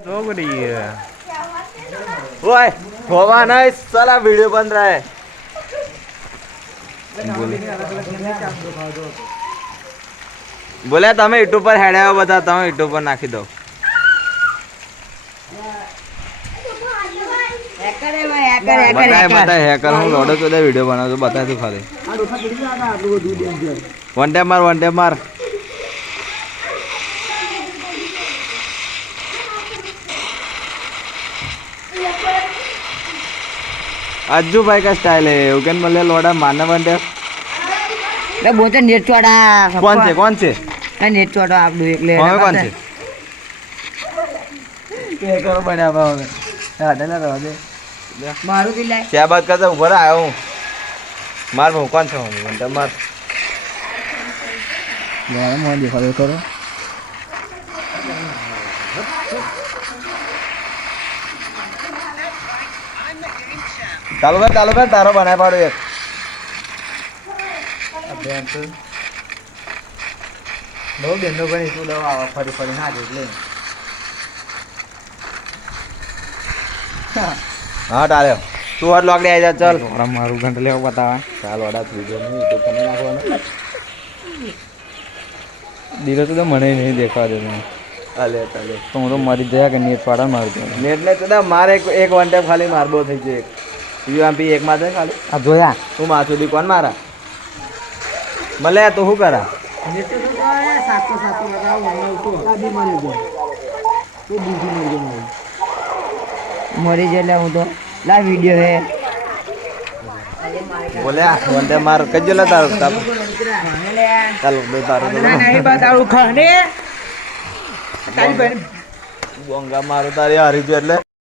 ओए होवा नहीं साला वीडियो बन रहा है बोले તમે યુટ્યુબ પર હેડ આવ્યો બધા તમે યુટ્યુબ પર નાખી દો બતા હેકર હું લોડો તો વિડિયો બનાવું છું બતા તું ખાલી વન ટેપ માર अज्जू भाई का स्टाइल है उगन मल्ले लोड़ा मारना बनते ले बोलते नेट चोड़ा कौन से नेट चोड़ा आप दो एक ले कौन से क्या करो बने आप हमें हटे ना रहो दे मारू दिला क्या बात करते ऊपर आया हूँ मार मैं कौन सा हूँ बनते मार यार मोह दिखा दे करो चालू कर तारो बनाए पाड़ो एक बहू बेनो पण इथू लव आवा फरी फरी ना घेतले हाँ डाले तू हर लॉक दे जा चल थोड़ा मारू घंटे ले बतावा चाल वाड़ा वीडियो नहीं तो करने नाखो ना दिलो तो मने नहीं देखा दे अले चले तो तो मरी जाया के नेट पाड़ा मार दे नेट ने तो मार एक वन टेप खाली मारबो થઈ છે યુએમપી એક માં દે ખાલી आ जोया તું માથુડી કોણ મારા મલે તો હું કરા नेट तो है 700 लगाओ वरना तो अभी मार दे तो दूसरी मर गई मरी जेला हूं तो ला वीडियो है बोले वन टेप मार कजला तार चल दे तार नहीं बताऊं खाने तारी बहन બોંગા મારો તારી હારી જો એટલે